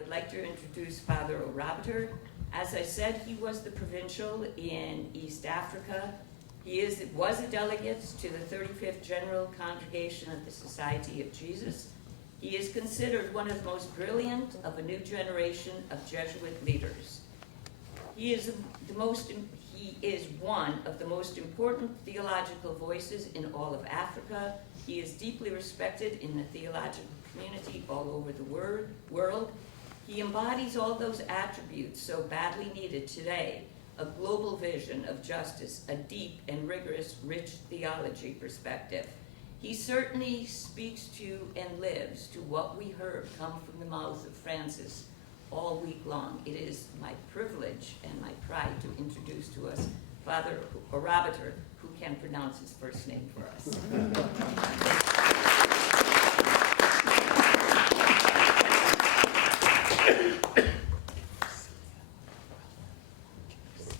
would like to introduce Father Orobator. As I said, he was the provincial in East Africa. He was a delegate to the 35th General Congregation of the Society of Jesus. He is considered one of the most brilliant of a new generation of Jesuit leaders. He is one of the most important theological voices in all of Africa. He is deeply respected in the theological community all over the world. He embodies all those attributes so badly needed today: a global vision of justice, a deep and rigorous, rich theology perspective. He certainly speaks to and lives to what we heard come from the mouth of Francis all week long. It is my privilege and my pride to introduce to us Father Orobator, who can pronounce his first name for us.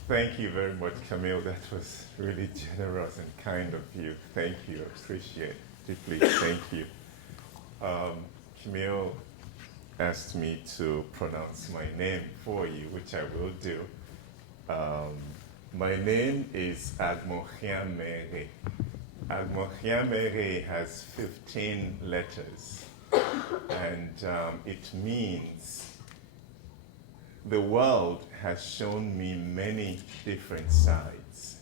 Thank you very much, Camille. That was really generous and kind of you. Thank you. I appreciate it deeply. Thank you. Camille asked me to pronounce my name for you, which I will do. My name is Agmochiamere. Agmochiamere has 15 letters, and it means the world has shown me many different sides.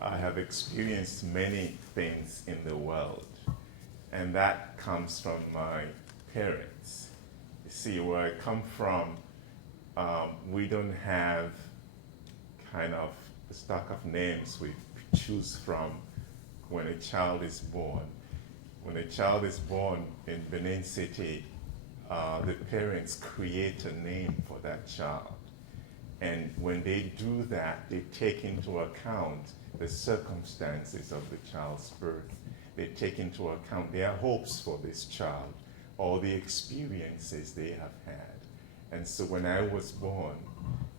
I have experienced many things in the world, and that comes from my parents. You see, where I come from, we don't have kind of a stock of names we choose from when a child is born. When a child is born in Benin City, the parents create a name for that child. And when they do that, they take into account the circumstances of the child's birth. They take into account their hopes for this child, all the experiences they have had. And so when I was born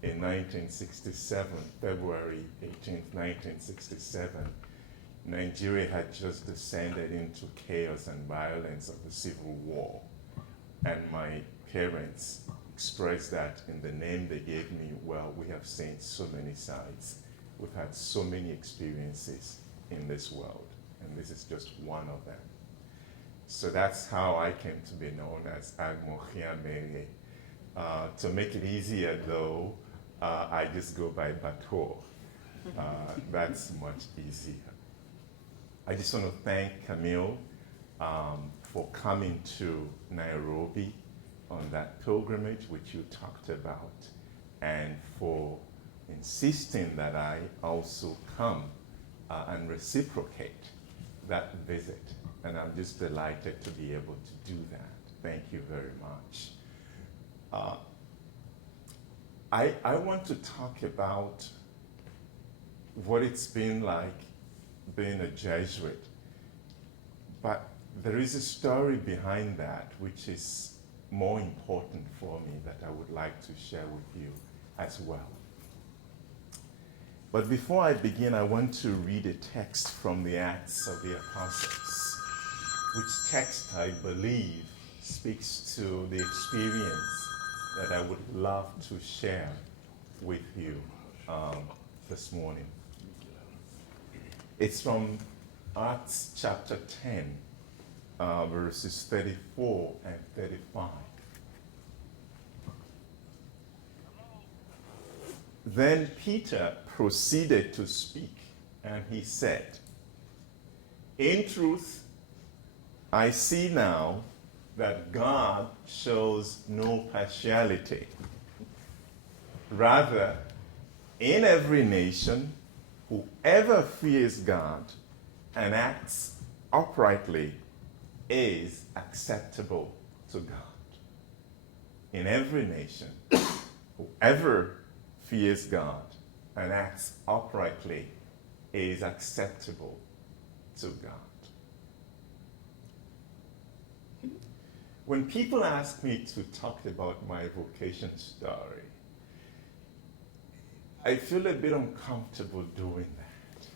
in 1967, February 18th, 1967, Nigeria had just descended into chaos and violence of the Civil War. And my parents expressed that in the name they gave me. Well, we have seen so many sides. We've had so many experiences in this world, and this is just one of them. So that's how I came to be known as Agmochiamere. To make it easier, though, I just go by Bator. That's much easier. I just want to thank Camille for coming to Nairobi on that pilgrimage which you talked about, and for insisting that I also come and reciprocate that visit. And I'm just delighted to be able to do that. Thank you very much. I want to talk about what it's been like being a Jesuit, but there is a story behind that which is more important for me that I would like to share with you as well. But before I begin, I want to read a text from the Acts of the Apostles, which text I believe speaks to the experience that I would love to share with you this morning. It's from Acts chapter 10, verses 34 and 35. Then Peter proceeded to speak, and he said, "In truth, I see now that God shows no partiality. Rather, in every nation, whoever fears God and acts uprightly is acceptable to God." In every nation, whoever fears God and acts uprightly is acceptable to God. When people ask me to talk about my vocation story, I feel a bit uncomfortable doing that.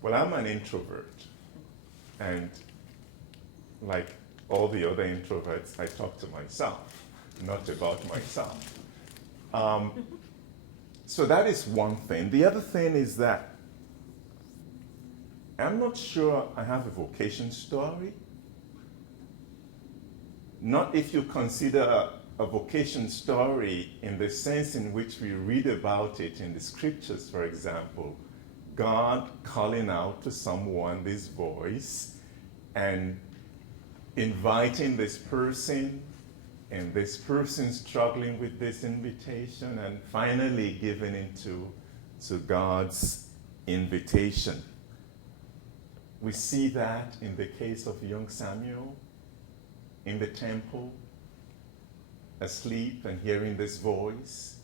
Well, I'm an introvert, and like all the other introverts, I talk to myself, not about myself. So that is one thing. The other thing is that I'm not sure I have a vocation story. Not if you consider a vocation story in the sense in which we read about it in the scriptures, for example. God calling out to someone this voice and inviting this person, and this person struggling with this invitation, and finally giving into to God's invitation. We see that in the case of young Samuel in the temple, asleep and hearing this voice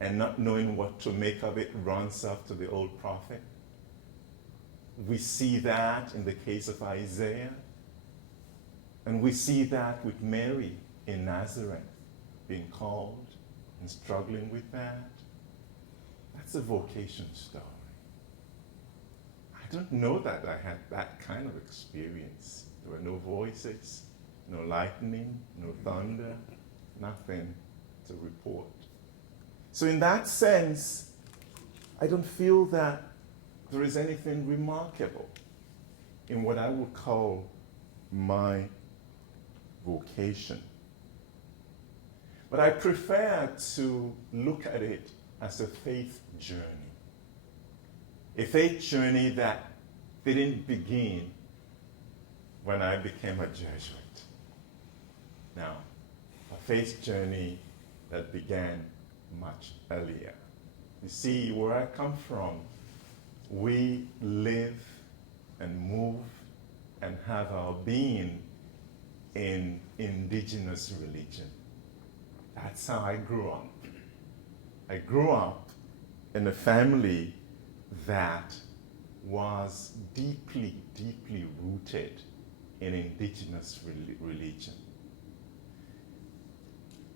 and not knowing what to make of it, runs up to the old prophet. We see that in the case of Isaiah, and we see that with Mary in Nazareth being called and struggling with that. That's a vocation story. I don't know that I had that kind of experience. There were no voices, no lightning, no thunder, nothing to report. So in that sense, I don't feel that there is anything remarkable in what I would call my vocation. But I prefer to look at it as a faith journey. A faith journey that didn't begin when I became a Jesuit. Now, a faith journey that began much earlier. You see, where I come from, we live and move and have our being in indigenous religion. That's how I grew up. I grew up in a family that was deeply, deeply rooted in indigenous religion.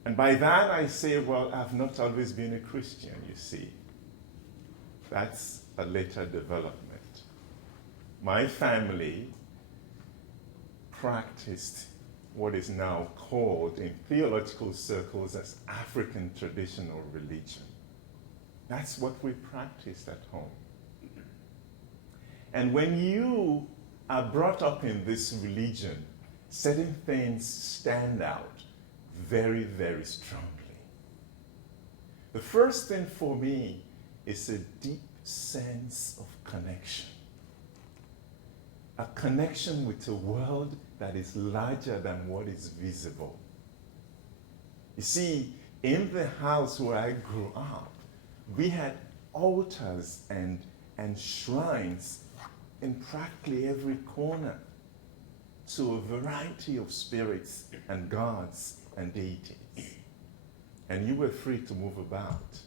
And by that I say, well, I've not always been a Christian, you see. That's a later development. My family practiced what is now called in theological circles as African traditional religion. That's what we practiced at home. And when you are brought up in this religion, certain things stand out very, very strongly. The first thing for me is a deep sense of connection. A connection with a world that is larger than what is visible. You see, in the house where I grew up, we had altars and shrines in practically every corner to a variety of spirits and gods and deities. And you were free to move about.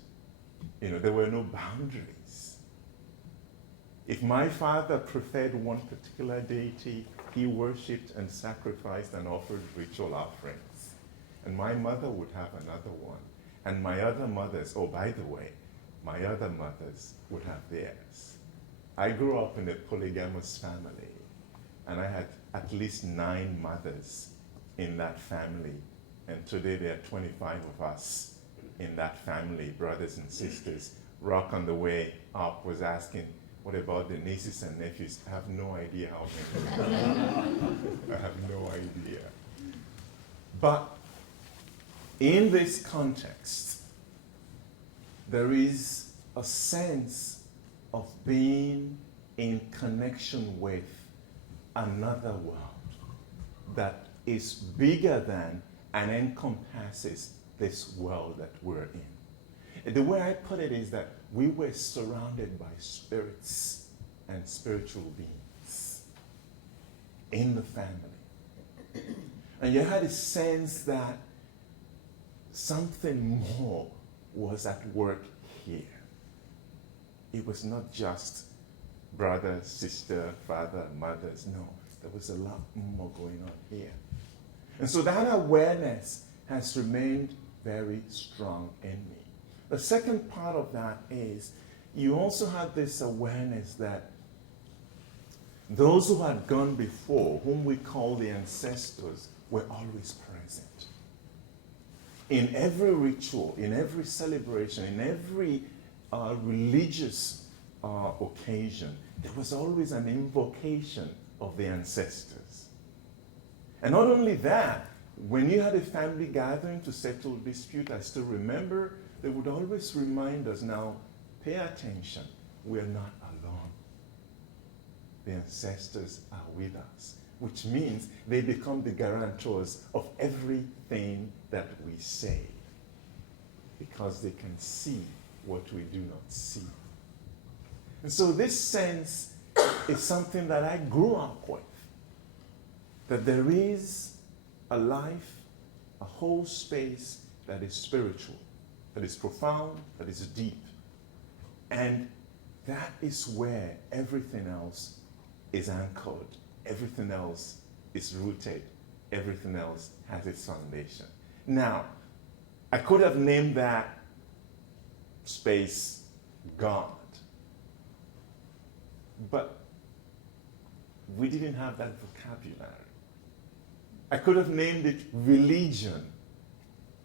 You know, there were no boundaries. If my father preferred one particular deity, he worshipped and sacrificed and offered ritual offerings. And my mother would have another one. And my other mothers, oh, by the way, my other mothers would have theirs. I grew up in a polygamous family, and I had at least 9 mothers in that family. And today there are 25 of us in that family, brothers and sisters. Rock on the way up was asking, what about the nieces and nephews? I have no idea how many. I have no idea. But in this context, there is a sense of being in connection with another world that is bigger than and encompasses this world that we're in. The way I put it is that we were surrounded by spirits and spiritual beings in the family. And you had a sense that something more was at work here. It was not just brother, sister, father, mothers. No, there was a lot more going on here. And so that awareness has remained very strong in me. The second part of that is you also have this awareness that those who had gone before, whom we call the ancestors, were always present. In every ritual, in every celebration, in every religious occasion, there was always an invocation of the ancestors. And not only that, when you had a family gathering to settle dispute, I still remember they would always remind us, now, pay attention, we're not alone. The ancestors are with us, which means they become the guarantors of everything that we say, because they can see what we do not see. And so this sense is something that I grew up with, that there is a life, a whole space that is spiritual, that is profound, that is deep. And that is where everything else is anchored. Everything else is rooted. Everything else has its foundation. Now, I could have named that space God, but we didn't have that vocabulary. I could have named it religion,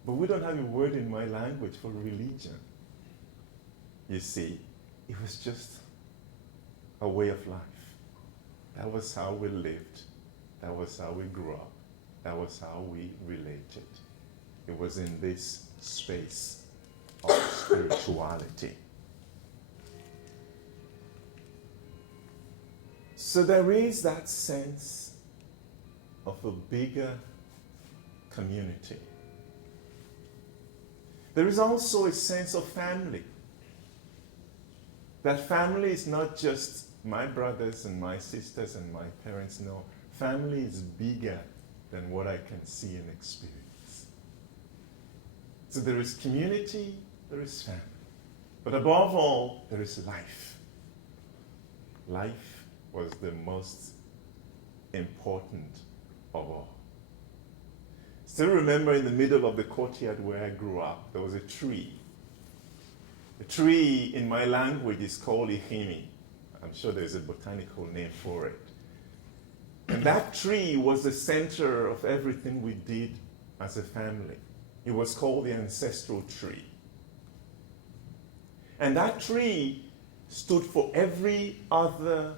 but we don't have a word in my language for religion. You see, it was just a way of life. That was how we lived. That was how we grew up. That was how we related. It was in this space of spirituality. So there is that sense of a bigger community. There is also a sense of family. That family is not just my brothers and my sisters and my parents. No, family is bigger than what I can see and experience. So there is community, there is family. But above all, there is life. Life was the most important of all. Still remember, in the middle of the courtyard where I grew up, there was a tree. The tree in my language is called Ihimi. I'm sure there's a botanical name for it. And that tree was the center of everything we did as a family. It was called the ancestral tree. And that tree stood for every other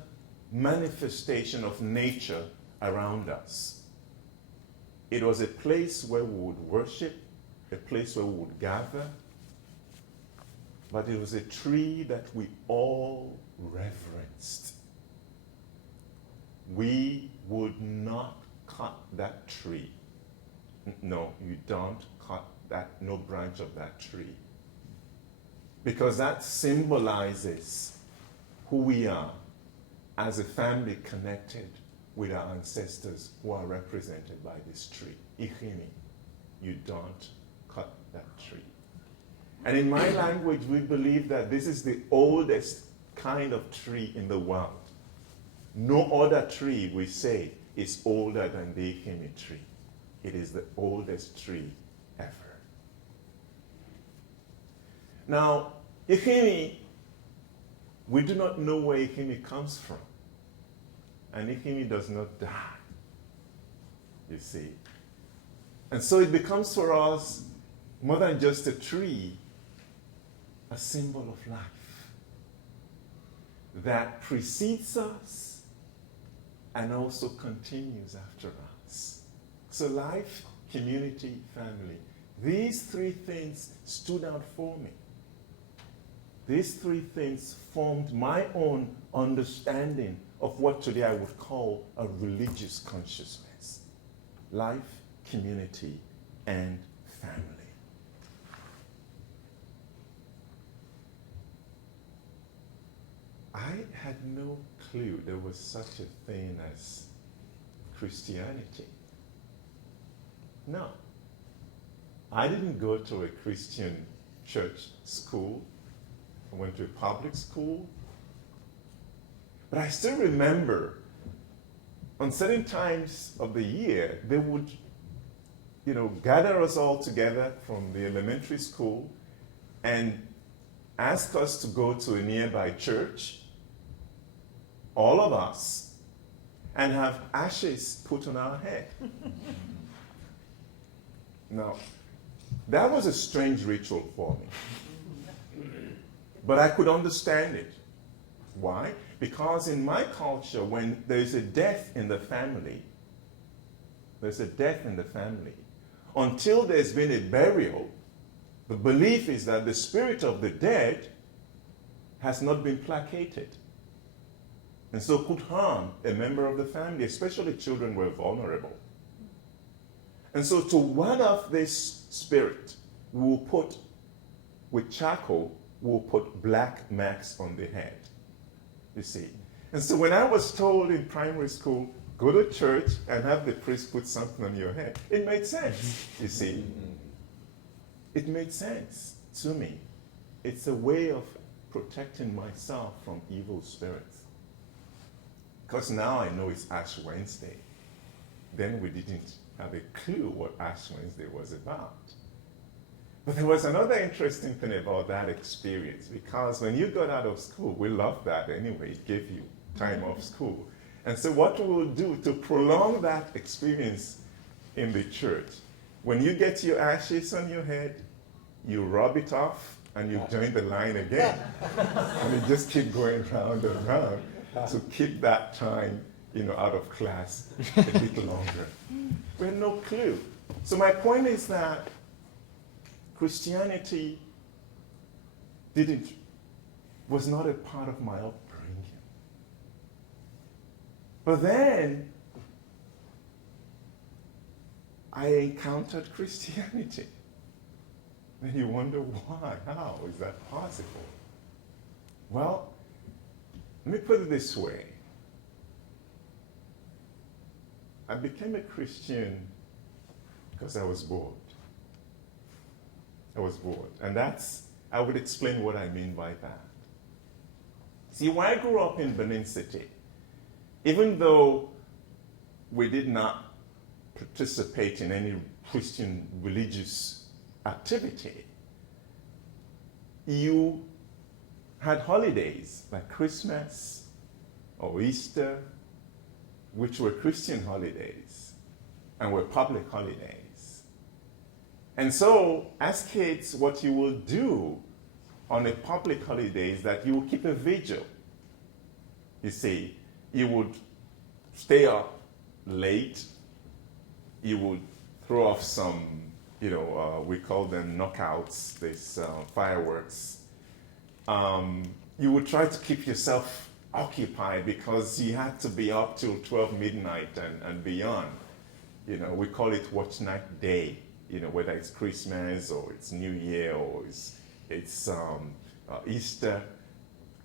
manifestation of nature around us. It was a place where we would worship, a place where we would gather, but it was a tree that we all reverenced. We would not cut that tree. No, you don't cut that, no branch of that tree. Because that symbolizes who we are as a family connected with our ancestors who are represented by this tree. Ihimi, you don't cut that tree. And in my language, we believe that this is the oldest kind of tree in the world. No other tree, we say, is older than the Ihimi tree. It is the oldest tree ever. Now, Ihimi, we do not know where Ihimi comes from. And Ihimi does not die, you see. And so it becomes for us, more than just a tree, a symbol of life that precedes us and also continues after us. So life, community, family. These three things stood out for me. These three things formed my own understanding of what today I would call a religious consciousness. Life, community, and family. I had no clue there was such a thing as Christianity. No. I didn't go to a Christian church school. I went to a public school. But I still remember on certain times of the year, they would, gather us all together from the elementary school and ask us to go to a nearby church. All of us, and have ashes put on our head. Now, that was a strange ritual for me. But I could understand it. Why? Because in my culture, when there's a death in the family, until there's been a burial, the belief is that the spirit of the dead has not been placated. And so could harm a member of the family, especially children were vulnerable. And so to ward off this spirit, we'll put, with charcoal, we'll put black marks on the head. You see. And so when I was told in primary school, go to church and have the priest put something on your head, it made sense, you see. It made sense to me. It's a way of protecting myself from evil spirits. Because now I know it's Ash Wednesday. Then we didn't have a clue what Ash Wednesday was about. But there was another interesting thing about that experience, because when you got out of school, we loved that anyway, it gave you time off school. And so what we'll do to prolong that experience in the church, when you get your ashes on your head, you rub it off and you join the line again. And you just keep going round and round to keep that time, out of class a bit longer. We had no clue. So my point is that Christianity was not a part of my upbringing. But then I encountered Christianity. And you wonder why, how is that possible? Well, let me put it this way. I became a Christian because I was bored. And I would explain what I mean by that. See, when I grew up in Benin City, even though we did not participate in any Christian religious activity, you had holidays like Christmas or Easter, which were Christian holidays and were public holidays. And so, as kids, what you will do on a public holiday is that you will keep a vigil. You see, you would stay up late, you would throw off some, we call them knockouts, these fireworks. You would try to keep yourself occupied because you had to be up till 12 midnight and beyond. We call it watch night day, whether it's Christmas or it's New Year or it's Easter.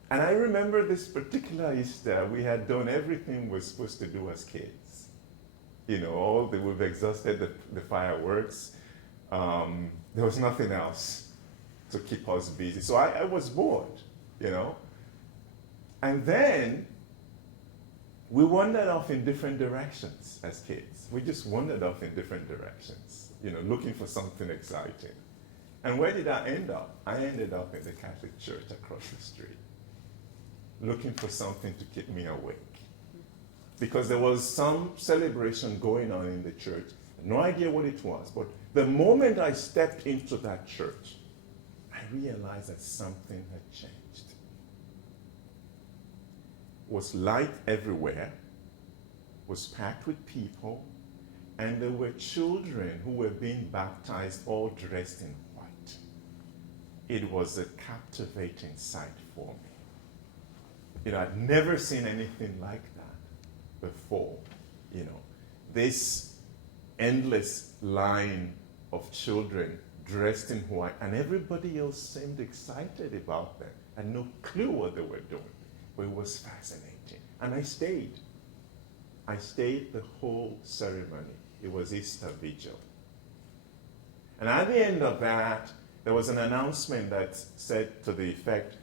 And I remember this particular Easter, we had done everything we're supposed to do as kids. We've exhausted the fireworks. There was nothing else to keep us busy. So I was bored, And then we wandered off in different directions as kids. We just wandered off in different directions, looking for something exciting. And where did I end up? I ended up in the Catholic Church across the street, looking for something to keep me awake. Because there was some celebration going on in the church. No idea what it was, but the moment I stepped into that church, I realized that something had changed. It was light everywhere, was packed with people, and there were children who were being baptized all dressed in white. It was a captivating sight for me. I'd never seen anything like that before. This endless line of children dressed in white, and everybody else seemed excited about them. I had no clue what they were doing, but it was fascinating. And I stayed. I stayed the whole ceremony. It was Easter Vigil. And at the end of that, there was an announcement that said to the effect,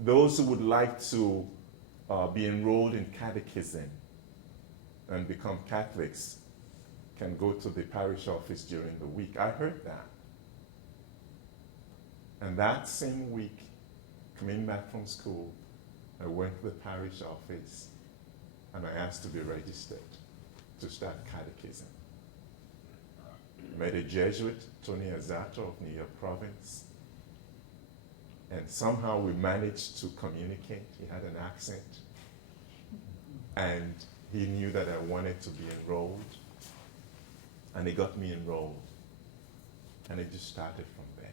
those who would like to be enrolled in catechism and become Catholics can go to the parish office during the week. I heard that. And that same week, coming back from school, I went to the parish office and I asked to be registered to start catechism. Met a Jesuit, Tony Azato of New York Province, and somehow we managed to communicate. He had an accent, and he knew that I wanted to be enrolled, and he got me enrolled, and it just started from there.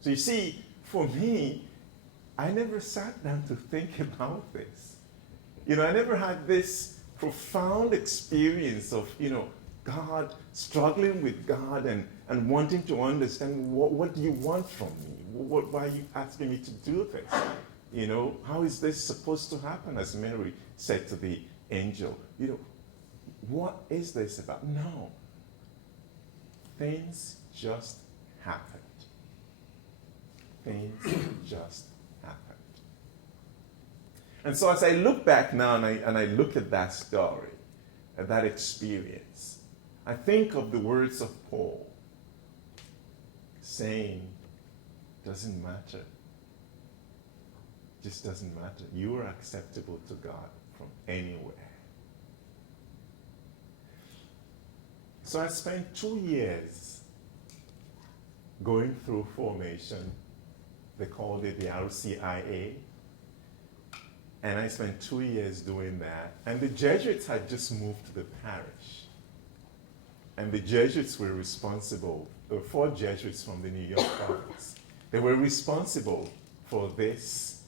So you see, for me, I never sat down to think about this. I never had this profound experience of, God, struggling with God and wanting to understand what do you want from me? Why are you asking me to do this? How is this supposed to happen? As Mary said to the angel, what is this about? No. Things just happened. Things just happened. And so as I look back now and I look at that story, at that experience, I think of the words of Paul saying, doesn't matter. Just doesn't matter. You are acceptable to God from anywhere. So I spent 2 years going through formation. They called it the RCIA. And I spent 2 years doing that. And the Jesuits had just moved to the parish. And the Jesuits were responsible. There were 4 Jesuits from the New York province. They were responsible for this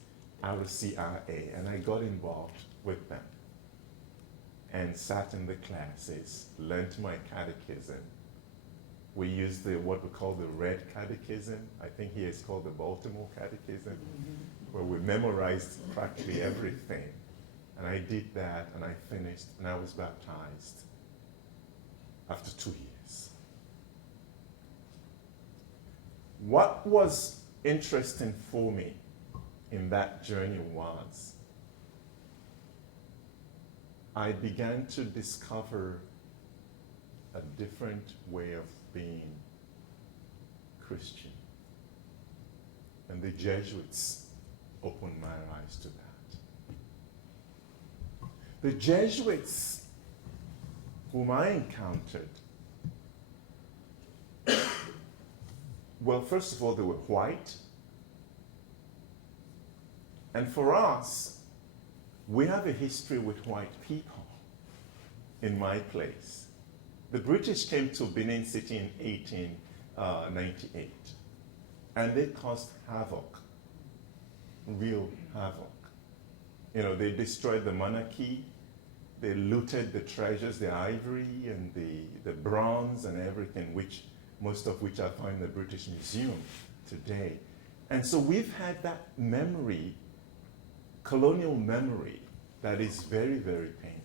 RCRA, and I got involved with them and sat in the classes, learned my catechism. We used what we call the Red Catechism. I think here it's called the Baltimore Catechism, where we memorized practically everything. And I did that, and I finished, and I was baptized after 2 years. What was interesting for me in that journey was I began to discover a different way of being Christian. And the Jesuits opened my eyes to that. The Jesuits whom I encountered, well, first of all, they were white. And for us, we have a history with white people in my place. The British came to Benin City in 1898, and they caused havoc, real havoc. They destroyed the monarchy. They looted the treasures, the ivory and the bronze and everything, most of which are found in the British Museum today. And so we've had that memory, colonial memory, that is very, very painful.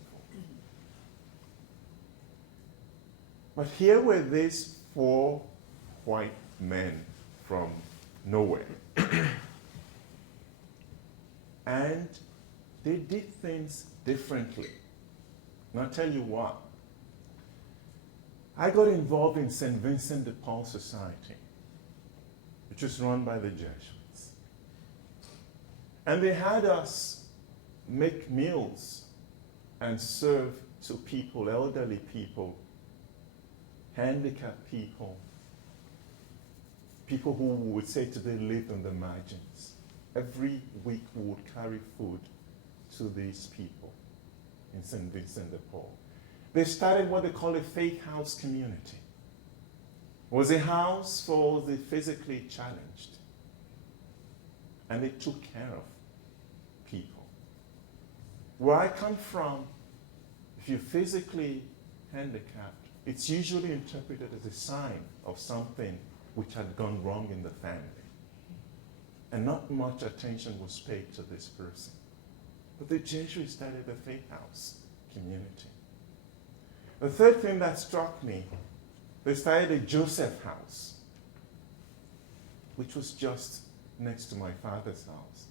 But here were these 4 white men from nowhere. And they did things differently. And I'll tell you what. I got involved in St. Vincent de Paul Society, which was run by the Jesuits. And they had us make meals and serve to people, elderly people, handicapped people, people who we would say today live on the margins. Every week we would carry food to these people in St. Vincent de Paul. They started what they call a faith house community. It was a house for the physically challenged. And they took care of people. Where I come from, if you're physically handicapped, it's usually interpreted as a sign of something which had gone wrong in the family. And not much attention was paid to this person. But the Jesuits started a faith house community. The third thing that struck me, they started a Joseph house, which was just next to my father's house.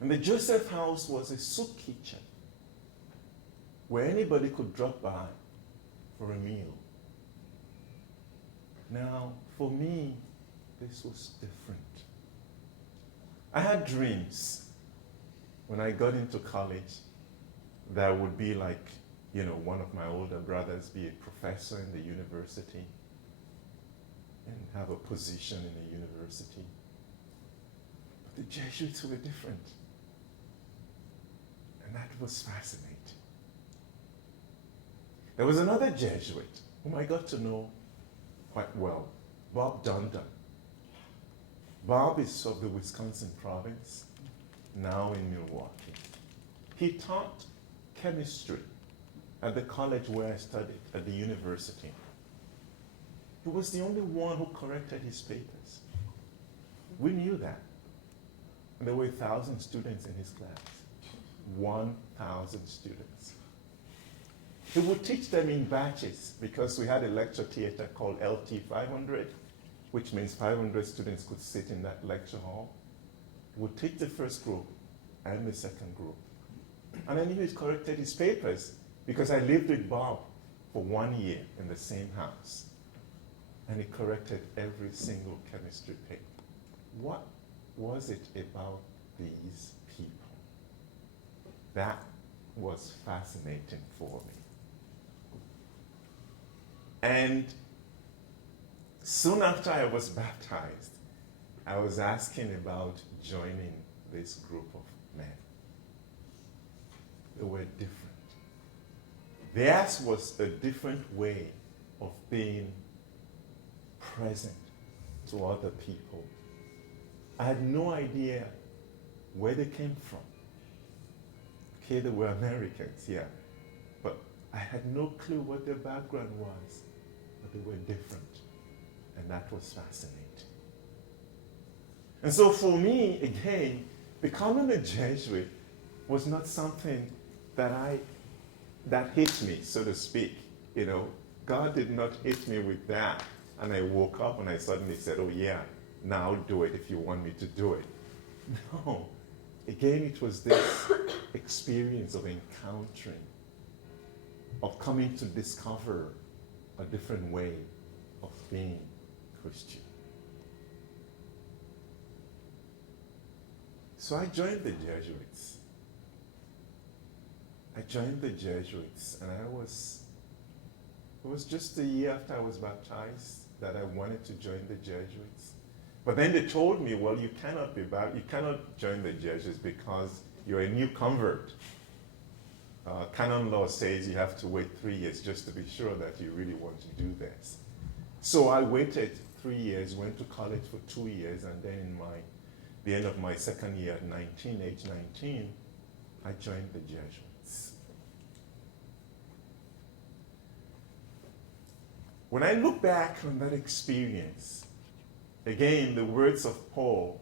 And the Joseph house was a soup kitchen where anybody could drop by for a meal. Now, for me, this was different. I had dreams when I got into college that would be like, one of my older brothers be a professor in the university and have a position in the university. But the Jesuits were different. And that was fascinating. There was another Jesuit whom I got to know quite well, Bob Dundon. Bob is of the Wisconsin province, now in Milwaukee. He taught chemistry at the college where I studied, at the university. He was the only one who corrected his papers. We knew that. And there were 1,000 students in his class. 1,000 students. He would teach them in batches because we had a lecture theater called LT 500, which means 500 students could sit in that lecture hall. He would teach the first group and the second group. And I knew he corrected his papers because I lived with Bob for 1 year in the same house. And he corrected every single chemistry paper. What was it about these people that was fascinating for me? And soon after I was baptized, I was asking about joining this group of men. They were different. Theirs was a different way of being present to other people. I had no idea where they came from. Okay, they were Americans, yeah. But I had no clue what their background was. But they were different. And that was fascinating. And so for me, again, becoming a Jesuit was not something that hit me, so to speak. God did not hit me with that. And I woke up and I suddenly said, oh yeah, now do it if you want me to do it. No. Again, it was this experience of encountering, of coming to discover a different way of being Christian. So I joined the Jesuits. And it was just a year after I was baptized that I wanted to join the Jesuits. But then they told me, well, you cannot join the Jesuits because you're a new convert. Canon law says you have to wait 3 years just to be sure that you really want to do this. So I waited 3 years, went to college for 2 years, and then in the end of my second year at age 19, I joined the Jesuits. When I look back on that experience, again, the words of Paul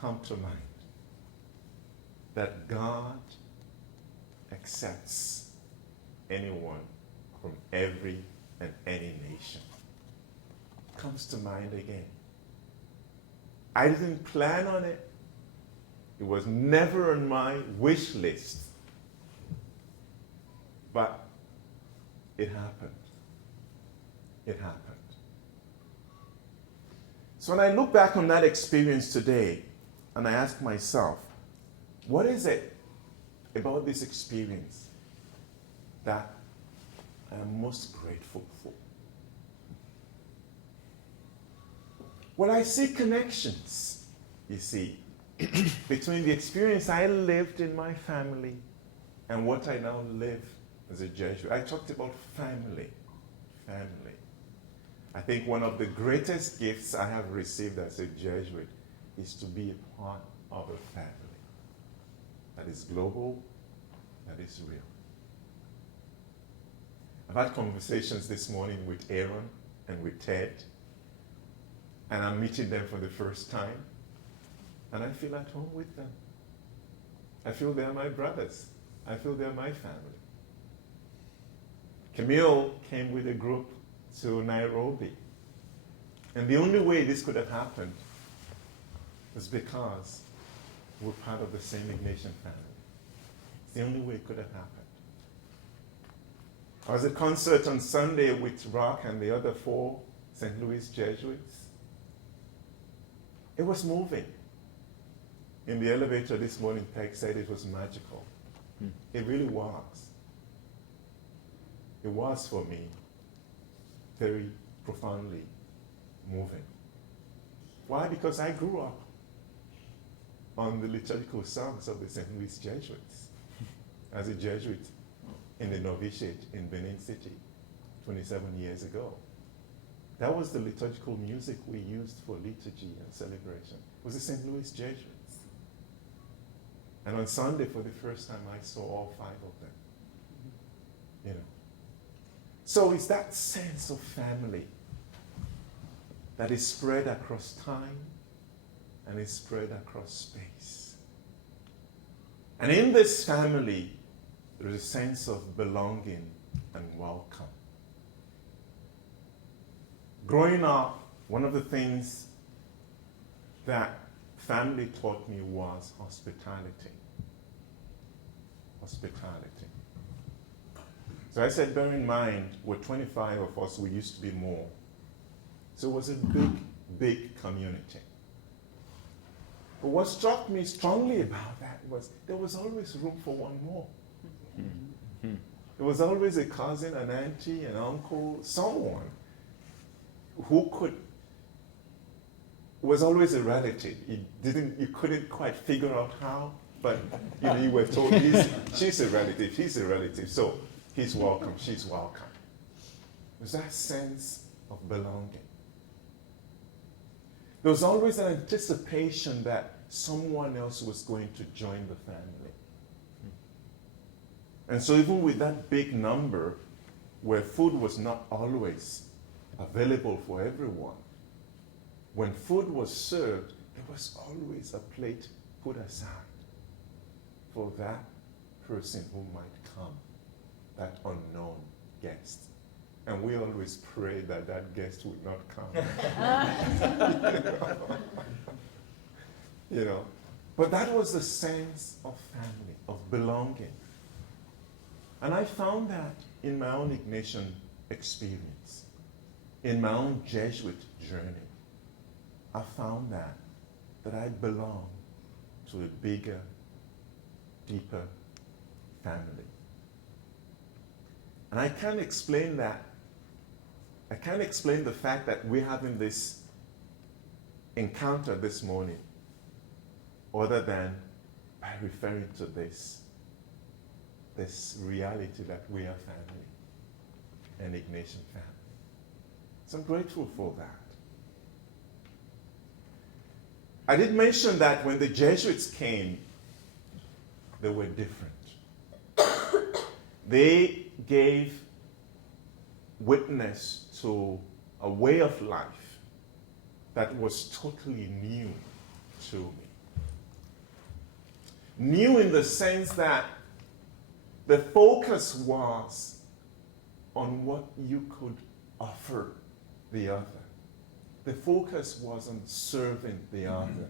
come to mind. That God accepts anyone from every and any nation. Comes to mind again. I didn't plan on it. It was never on my wish list. But it happened. It happened. So when I look back on that experience today, and I ask myself, what is it about this experience that I am most grateful for? Well, I see connections, you see, between the experience I lived in my family and what I now live as a Jesuit. I talked about family. I think one of the greatest gifts I have received as a Jesuit is to be a part of a family that is global, that is real. I've had conversations this morning with Aaron and with Ted, and I'm meeting them for the first time, and I feel at home with them. I feel they're my brothers. I feel they're my family. Camille came with a group to Nairobi. And the only way this could have happened was because we're part of the same Ignatian family. It's the only way it could have happened. I was at a concert on Sunday with Rock and the other 4 St. Louis Jesuits. It was moving. In the elevator this morning, Peg said it was magical. It really was. It was for me very profoundly moving. Why? Because I grew up on the liturgical songs of the St. Louis Jesuits as a Jesuit in the novitiate in Benin City 27 years ago. That was the liturgical music we used for liturgy and celebration. It was the St. Louis Jesuits. And on Sunday, for the first time, I saw all 5 of them. You know. So it's that sense of family that is spread across time and is spread across space. And in this family, there is a sense of belonging and welcome. Growing up, one of the things that family taught me was hospitality. Hospitality. So I said, bear in mind, we're 25 of us, we used to be more. So it was a big, big community. But what struck me strongly about that was there was always room for one more. There was always a cousin, an auntie, an uncle, someone who was always a relative. You couldn't quite figure out how, but you were told she's a relative, he's a relative, so he's welcome, she's welcome. There's that sense of belonging. There was always an anticipation that someone else was going to join the family. And so even with that big number, where food was not always available for everyone, when food was served, there was always a plate put aside for that person who might come, that unknown guest. And we always pray that that guest would not come. You know. But that was the sense of family, of belonging. And I found that in my own Ignatian experience, in my own Jesuit journey. I found that I belong to a bigger, deeper family. And I can't explain that. I can't explain the fact that we're having this encounter this morning other than by referring to this reality that we are family, an Ignatian family. So I'm grateful for that. I did mention that when the Jesuits came, they were different. They gave witness to a way of life that was totally new to me. New in the sense that the focus was on what you could offer the other. The focus was on serving the other.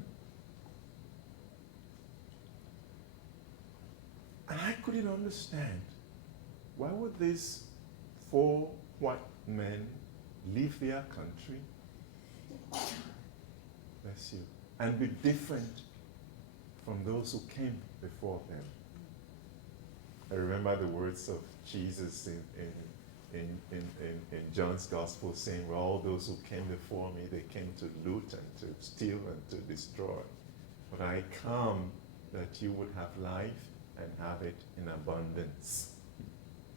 And I couldn't understand, why would these 4 white men leave their country, bless you, and be different from those who came before them? I remember the words of Jesus in John's Gospel saying, well, all those who came before me, they came to loot and to steal and to destroy. But I come that you would have life and have it in abundance.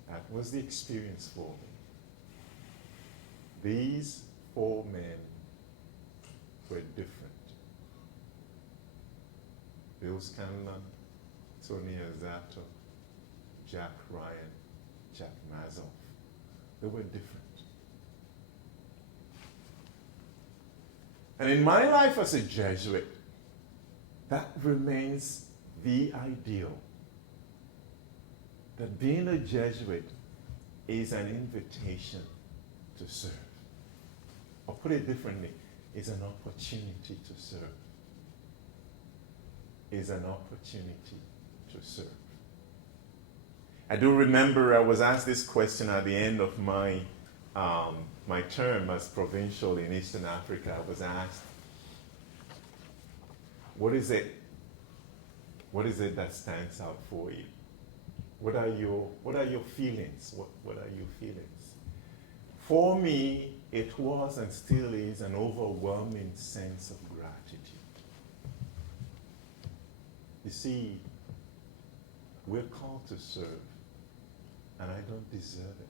That was the experience for me. These 4 men were different. Bill Scanlon, Tony Azato, Jack Ryan, Jack Mazoff. They were different. And in my life as a Jesuit, that remains the ideal. That being a Jesuit is an invitation to serve. Or put it differently, is an opportunity to serve. Is an opportunity to serve. I do remember I was asked this question at the end of my my term as provincial in Eastern Africa. I was asked, what is it that stands out for you? What are your feelings? What are your feelings? For me, it was and still is an overwhelming sense of gratitude. You see, we're called to serve, and I don't deserve it.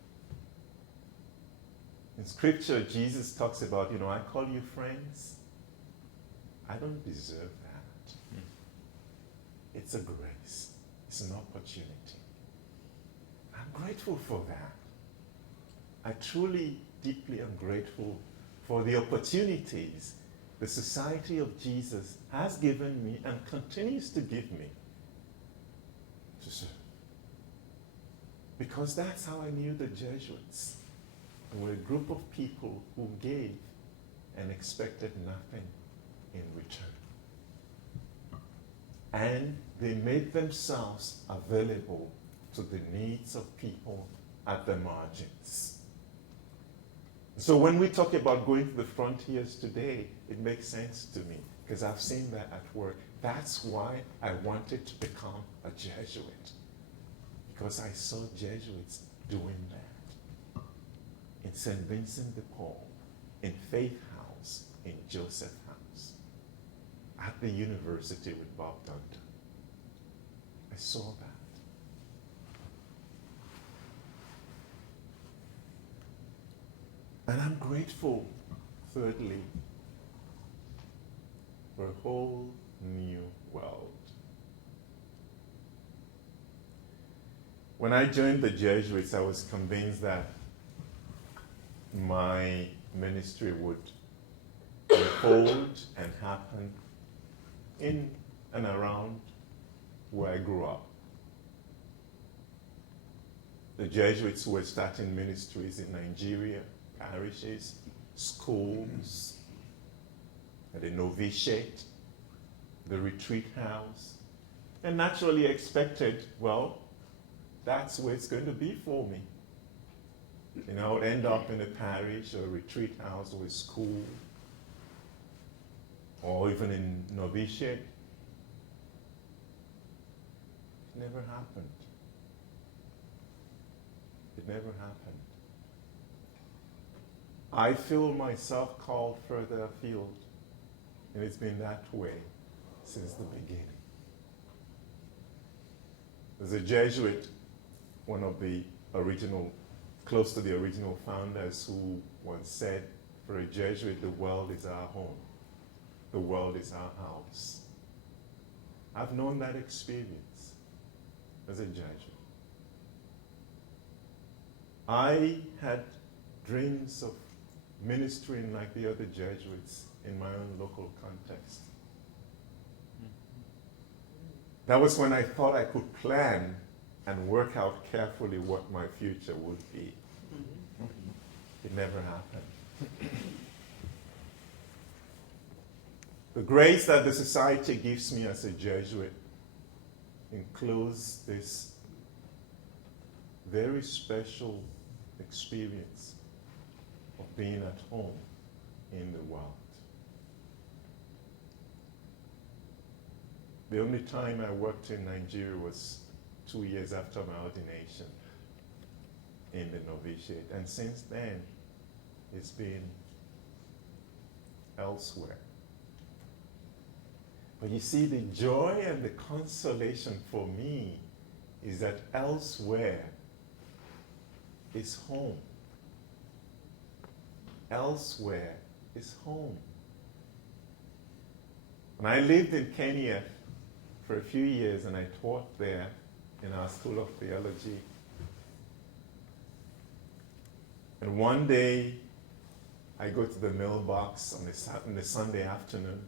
In Scripture, Jesus talks about, I call you friends. I don't deserve that. It's a grace. It's an opportunity. I'm grateful for that. I truly, deeply am grateful for the opportunities the Society of Jesus has given me and continues to give me to serve. Because that's how I knew the Jesuits. They were a group of people who gave and expected nothing in return. And they made themselves available to the needs of people at the margins. So when we talk about going to the frontiers today, it makes sense to me because I've seen that at work. That's why I wanted to become a Jesuit, because I saw Jesuits doing that in St. Vincent de Paul, in Faith House, in Joseph House, at the university with Bob Dunton. I saw that. And I'm grateful, thirdly, for a whole new world. When I joined the Jesuits, I was convinced that my ministry would unfold and happen in and around where I grew up. The Jesuits were starting ministries in Nigeria, parishes, schools, the novitiate, the retreat house, and naturally expected, well, that's where it's going to be for me. I would end up in a parish or a retreat house or a school, or even in novitiate. It never happened. It never happened. I feel myself called further afield, and it's been that way since the beginning. There's a Jesuit, one of the original, close to the original founders, who once said, for a Jesuit, the world is our home. The world is our house. I've known that experience as a Jesuit. I had dreams of ministering like the other Jesuits in my own local context. That was when I thought I could plan and work out carefully what my future would be. It never happened. The grace that the society gives me as a Jesuit includes this very special experience of being at home in the world. The only time I worked in Nigeria was 2 years after my ordination in the novitiate, and since then it's been elsewhere. But you see, the joy and the consolation for me is that elsewhere is home. Elsewhere is home. When I lived in Kenya for a few years and I taught there in our School of Theology, and one day I go to the mailbox on the Sunday afternoon.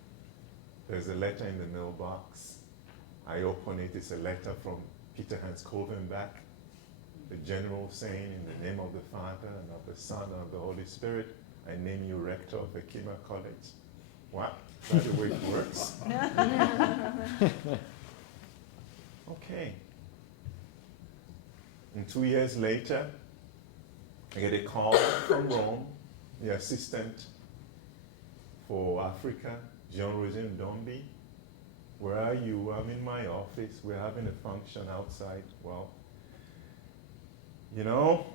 There's a letter in the mailbox. I open it. It's a letter from Peter Hans Kolvenbach, the general saying, in the name of the Father and of the Son and of the Holy Spirit, I name you rector of Ekima College. What? That's the way it works? Okay. And 2 years later, I get a call from Rome, the assistant for Africa, Jean-Roger Ndombi. Where are you? I'm in my office. We're having a function outside. Well, You know,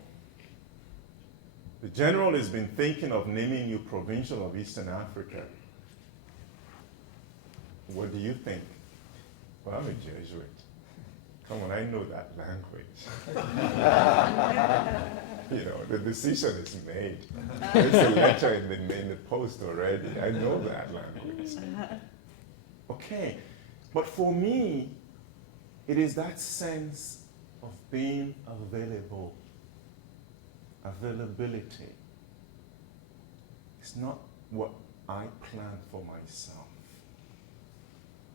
the general has been thinking of naming you Provincial of Eastern Africa. What do you think? Well, I'm a Jesuit. Come on, I know that language. You know, the decision is made. There's a letter in the post already. I know that language. Okay, but for me, it is that sense of being available. Availability. It's not what I plan for myself.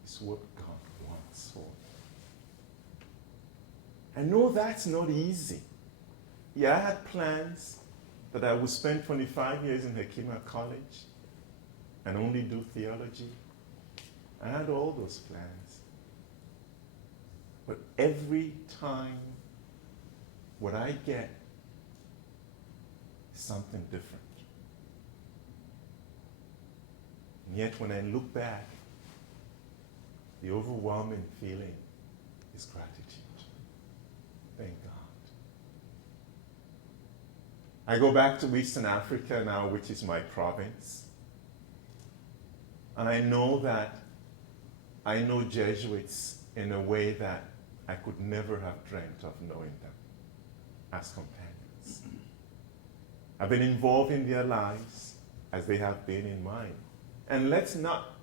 It's what God wants for me. I know that's not easy. Yeah, I had plans that I would spend 25 years in Hekima College and only do theology. I had all those plans. But every time what I get is something different. And yet when I look back, the overwhelming feeling is gratitude. Thank God. I go back to Eastern Africa now, which is my province. And I know Jesuits in a way that I could never have dreamt of knowing them as companions. I've been involved in their lives as they have been in mine. And let's not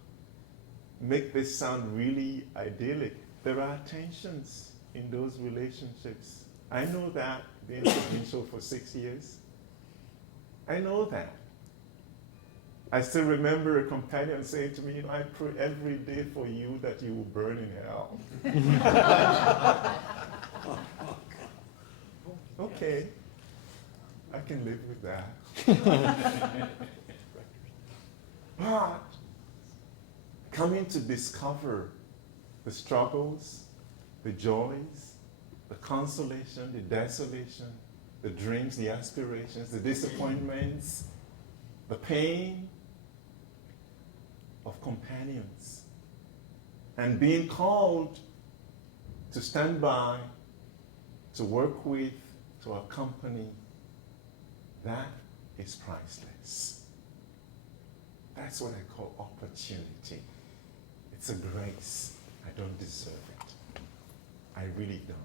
make this sound really idyllic. There are tensions in those relationships. I know that, being provincial for 6 years. I know that. I still remember a companion saying to me, you know, I pray every day for you that you will burn in hell. Okay, I can live with that. But coming to discover the struggles, the joys, the consolation, the desolation, the dreams, the aspirations, the disappointments, the pain of companions, and being called to stand by, to work with, to accompany, that is priceless. That's what I call opportunity. It's a grace. I don't deserve it. I really don't.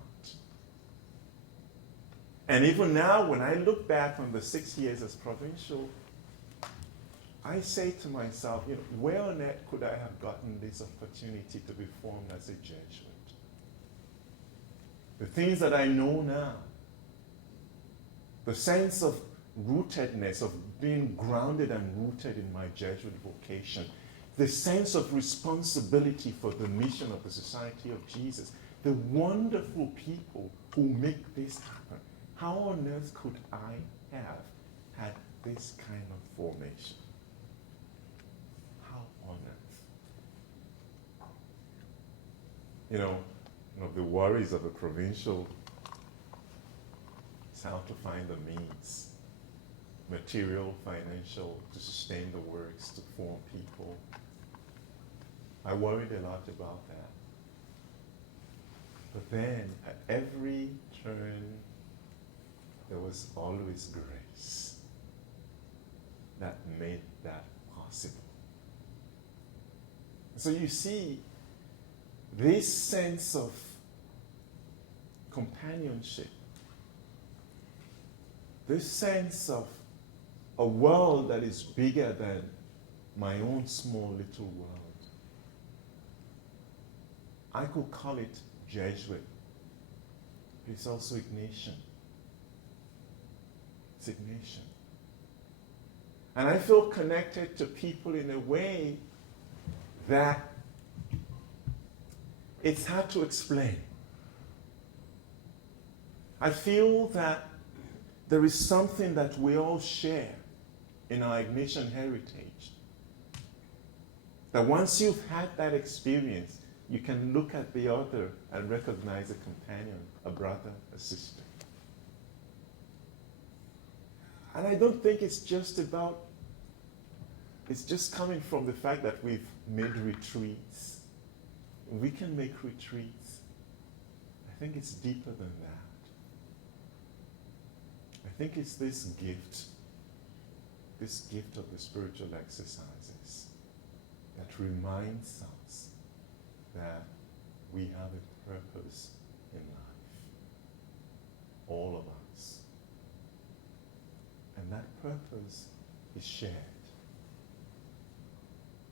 And even now, when I look back on the 6 years as provincial, I say to myself, you know, where on earth could I have gotten this opportunity to be formed as a Jesuit? The things that I know now, the sense of rootedness, of being grounded and rooted in my Jesuit vocation, the sense of responsibility for the mission of the Society of Jesus, the wonderful people who make this happen. How on earth could I have had this kind of formation? How on earth? You know, one of the worries of a provincial is how to find the means, material, financial, to sustain the works, to form people. I worried a lot about that. But then, at every turn, there was always grace that made that possible. So you see, this sense of companionship, this sense of a world that is bigger than my own small little world, I could call it Jesuit. It's also Ignatian. It's Ignatian. And I feel connected to people in a way that it's hard to explain. I feel that there is something that we all share in our Ignatian heritage. That once you've had that experience, you can look at the other and recognize a companion, a brother, a sister. And I don't think it's just coming from the fact that we've made retreats. We can make retreats. I think it's deeper than that. think it's this gift of the spiritual exercises that reminds us that we have a purpose in life. All of us. And that purpose is shared.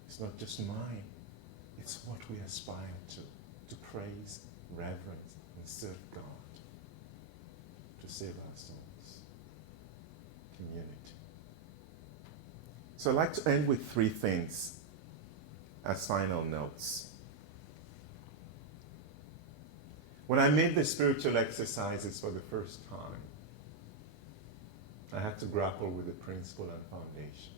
It's not just mine. It's what we aspire to praise, reverence, and serve God, to save our souls. Community. So I'd like to end with 3 things as final notes. When I made the spiritual exercises for the first time, I had to grapple with the principle and foundation.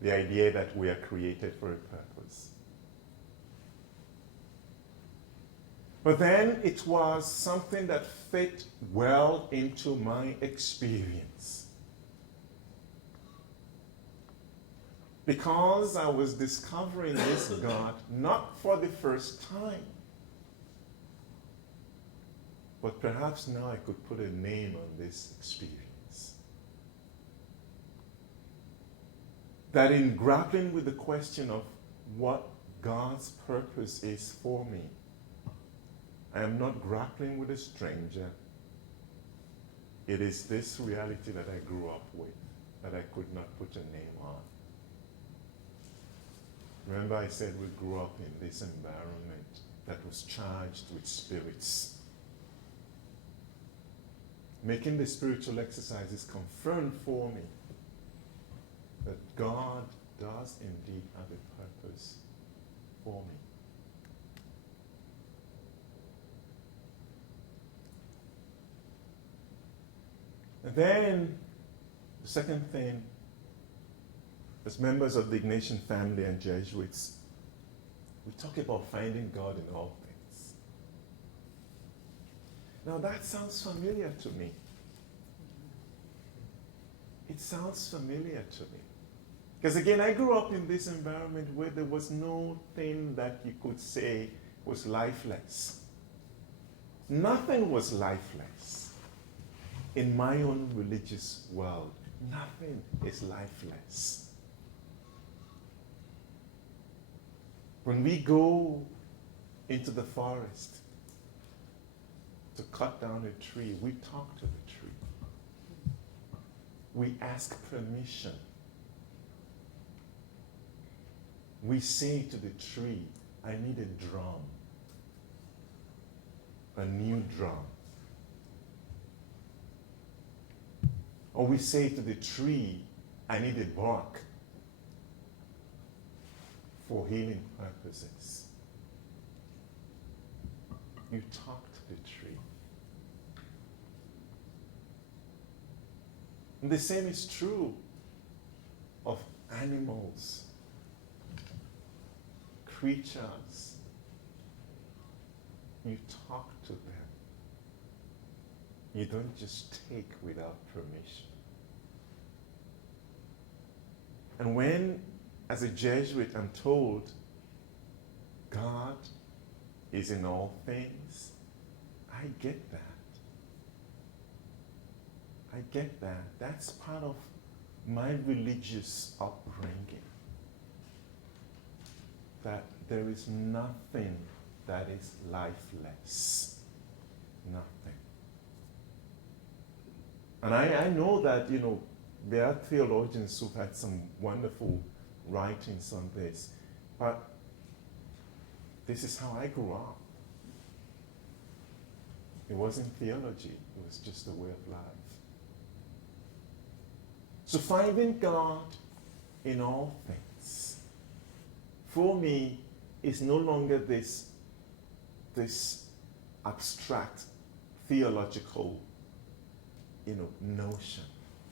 The idea that we are created for a purpose. But then it was something that fit well into my experience. Because I was discovering this God not for the first time. But perhaps now I could put a name on this experience. That in grappling with the question of what God's purpose is for me, I am not grappling with a stranger. It is this reality that I grew up with, that I could not put a name on. Remember I said we grew up in this environment that was charged with spirits. Making the spiritual exercises confirmed for me that God does indeed have a purpose for me. And then, the second thing, as members of the Ignatian family and Jesuits, we talk about finding God in all things. Now that sounds familiar to me. It sounds familiar to me. Because again, I grew up in this environment where there was no thing that you could say was lifeless. Nothing was lifeless. In my own religious world, nothing is lifeless. When we go into the forest to cut down a tree, we talk to the tree. We ask permission. We say to the tree, I need a drum, a new drum. Or we say to the tree, I need a bark for healing purposes. You talk to the tree. And the same is true of animals, creatures. You talk to them. You don't just take without permission. And when, as a Jesuit, I'm told God is in all things, I get that. I get that. That's part of my religious upbringing. That there is nothing that is lifeless. Nothing. And I know that, there are theologians who've had some wonderful writings on this, but this is how I grew up. It wasn't theology, it was just a way of life. So finding God in all things, for me, is no longer this abstract theological notion.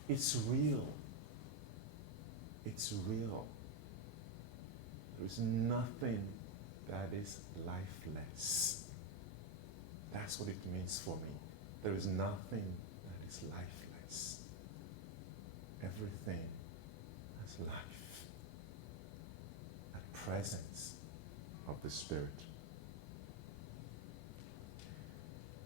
It's real. It's real. There is nothing that is lifeless. That's what it means for me. There is nothing that is lifeless. Everything has life. That presence of the Spirit.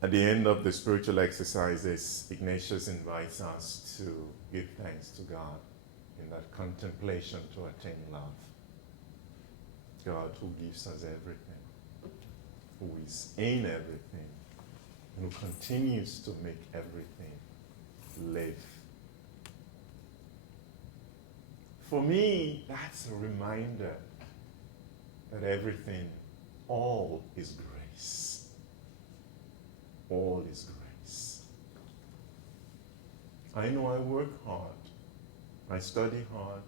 At the end of the spiritual exercises, Ignatius invites us to give thanks to God in that contemplation to attain love. God who gives us everything, who is in everything, and who continues to make everything live. For me, that's a reminder that everything, all is grace. All is grace. I know I work hard. I study hard.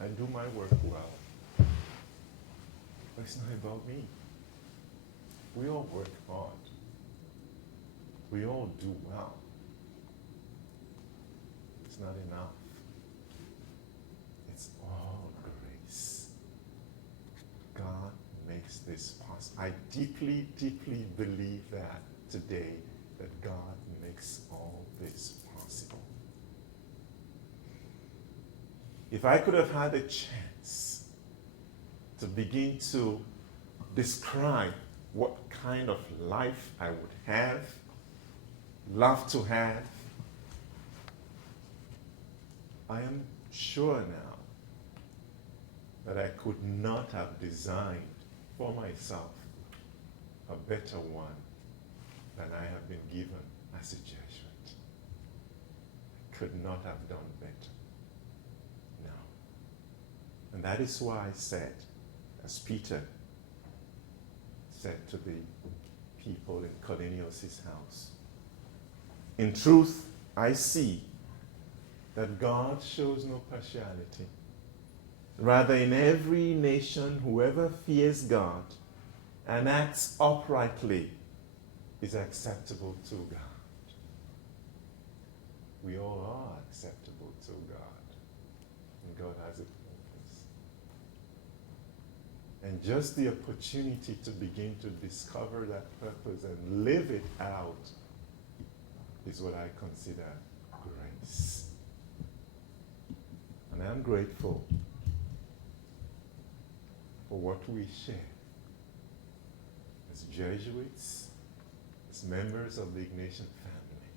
I do my work well. But it's not about me. We all work hard. We all do well. It's not enough. It's all grace. God makes this possible. I deeply, deeply believe that today, that God makes all this possible. If I could have had a chance to begin to describe what kind of life I would have, love to have, I am sure now that I could not have designed for myself a better one than I have been given as a Jesuit. I could not have done better. No. And that is why I said, as Peter said to the people in Cornelius' house, in truth, I see that God shows no partiality. Rather, in every nation, whoever fears God and acts uprightly is acceptable to God. We all are acceptable to God. And God has a purpose. And just the opportunity to begin to discover that purpose and live it out is what I consider grace. And I'm grateful for what we share as Jesuits, as members of the Ignatian family,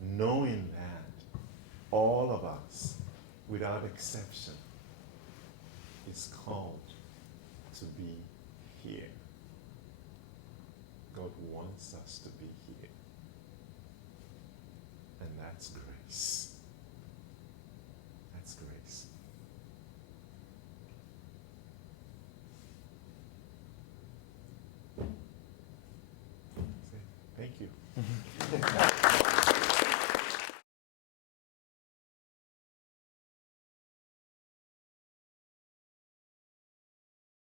knowing that all of us, without exception, is called to be here. God wants us to be here. And that's grace.